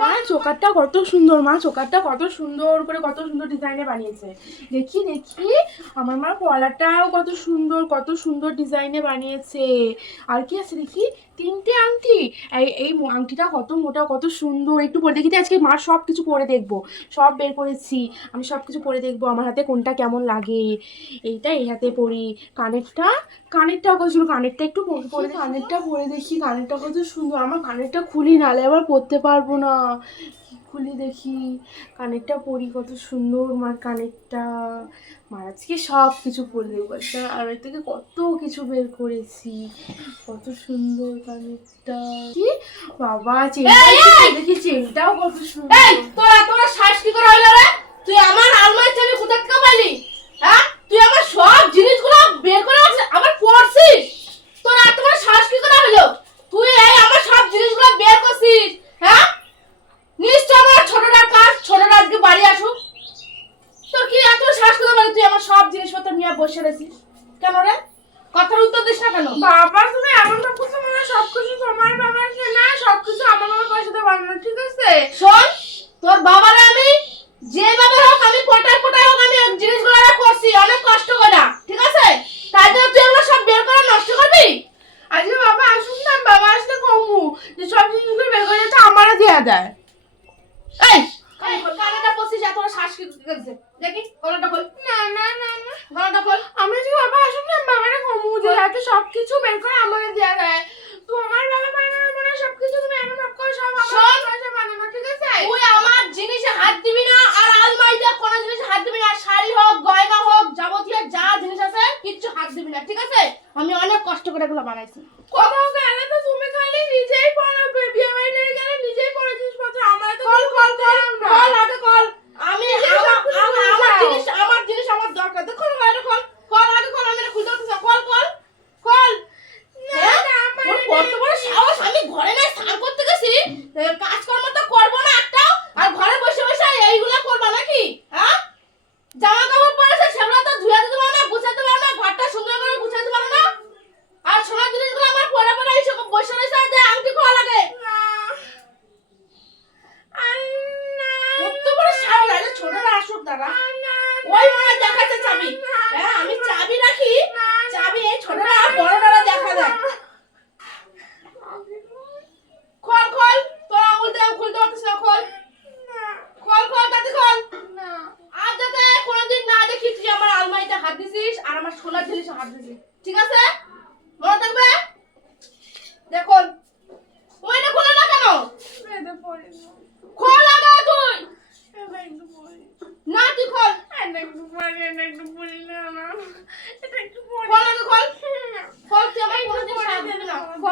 মা চোকারটা কত সুন্দর মা চোকারটা কত সুন্দর করে কত সুন্দর ডিজাইনে বানিয়েছে। দেখি দেখি আমার মা কলারটাও কত সুন্দর কত সুন্দর ডিজাইনে বানিয়েছে। আর কি আছে দেখি? তিনটে আংটি। এই এই আংটিটা কত মোটা কত সুন্দর। একটু পরে দেখি আজকে মা সব কিছু পরে দেখব। সব বের করেছি। আমি সব কিছু পরে দেখব আমার হাতে কোনটা কেমন লাগে। এইটা এই হাতে পরি। কানেরটা কানেরটাও কত সুন্দর। কানেরটা একটু পরে পরে কানেরটা পরে দেখি কানেরটা কত সুন্দর আমার কানেরটা খুলি নালে আবার পরতে পারব না। খুলি দেখি কানেরটা পরি কত সুন্দর মার কানেরটা। মার আজকে সব কিছু পরে দেবো আর এর থেকে কত কিছু বের করেছি কত সুন্দর কানেরটা। কি? বাবা চেনটা দেখি চেনটাও কত সুন্দর। তোরা তোরা শ্বাস কি করে রে? তুই আমার আলমারি চাবি কোথা থেকে পাইলি হ্যাঁ তুই আমার সব জিনিসগুলো বের করে রাখছিস আবার পড়ছিস তোর এত বড় শ্বাস কি করে হইল তুই এই আমার সব জিনিসগুলো বের করছিস হ্যাঁ নিশ্চয় আমার ছোটটার কাজ ছোটটা আজকে বাড়ি আসুক তোর কি এত শ্বাস করে বলে তুই আমার সব জিনিসপত্র নিয়ে বসে রয়েছিস কেন রে? কথার উত্তর দিস না কেন? বাবা তুমি এমন ভাব করছ মনে সবকিছু তোমার বাবার না সবকিছু আমার বাবার পয়সাতে বানানো ঠিক আছে? শোন তোর বাবারে আমি যেভাবে হোক আমি পটায় পটায় হোক আমি জিনিসগুলো করছি অনেক কষ্ট করে ঠিক আছে? তাই জন্য তুই এগুলো সব বের করে নষ্ট করবি? আজকে বাবা আসুন না বাবা আসলে কমু যে সব জিনিসগুলো বের করে যাচ্ছে আমারও দেওয়া দেয়। এই কানেটা পড়ছিস এত শ্বাস দেখি গলাটা খোল। না না না গলাটা খোল আমরা যে বাবা আসুন না বাবারা কমু যে যাতে সব কিছু বের করে আমাদের দেওয়া দেয় তোমার বাবা বানানো মানে সব কিছু তুমি করে সব আমার শোন। বানানো ঠিক আছে? তুই আমার জিনিসে হাত দিবি না আর আলমারিতে কোনো জিনিসে হাত দিবি না শাড়ি হোক গয়না হোক যাবতীয় যা জিনিস আছে কিচ্ছু হাত দিবি না ঠিক আছে? আমি অনেক কষ্ট করে এগুলো বানাইছি। কোথাও গেলে তো তুমি খালি নিজেই পড়ো বিয়ে বাড়িতে গেলে নিজেই পড়ো জিনিসপত্র আমরা তো কল কল কল না কল আগে কল আমি নিজে আমার সবকিছু আমার- করে আমার যাও। জিনিস আমার জিনিস আমার দরকার দেখো না আগে কল কল আগে কল আমি এটা খুলতে পারতেছি না। কল কল কল হ্যাঁ? না, আমার তোর কত বড় সাহস আমি ঘরে নাই স্নান করতে গেছি এ, কাজকর্ম তো করব না একটাও আর ঘরে বসে বসে এইগুলা করবা নাকি হ্যাঁ জামা কাপড় পরেছে সেগুলো তো ধুয়ে দিতে পারো না গুছাতে পারো না ঘরটা সুন্দর করে গুছাতে পারো না আর সোনার জিনিসগুলো আমার পরে পরে এসে বসে রয়েছে আর যে আংটি খোয়া লাগে না আর না কত বড় সাহস আরে ছোটরা আসুক দাদা ওই চাবি। হ্যাঁ আমি চাবি রাখি চাবি এই ছোটরা বড়রা দেখা যায়। খোল খোল তোর আঙুল দিয়ে খুলতে পারছিস না খোল। খোল খোল তাতে খোল। আর যাতে কোনোদিন না দেখি তুই আমার আলমারিতে হাত দিছিস আর আমার সোনার জিনিসে হাত দিছিস। ঠিক আছে? মনে থাকবে? দেখুন ওইটা খুলে না কেন? পড়ে না। খোল না তুই খোল একটু পরে একটু পরে না এটা একটু পরে খোল খোল তুই আমার খোল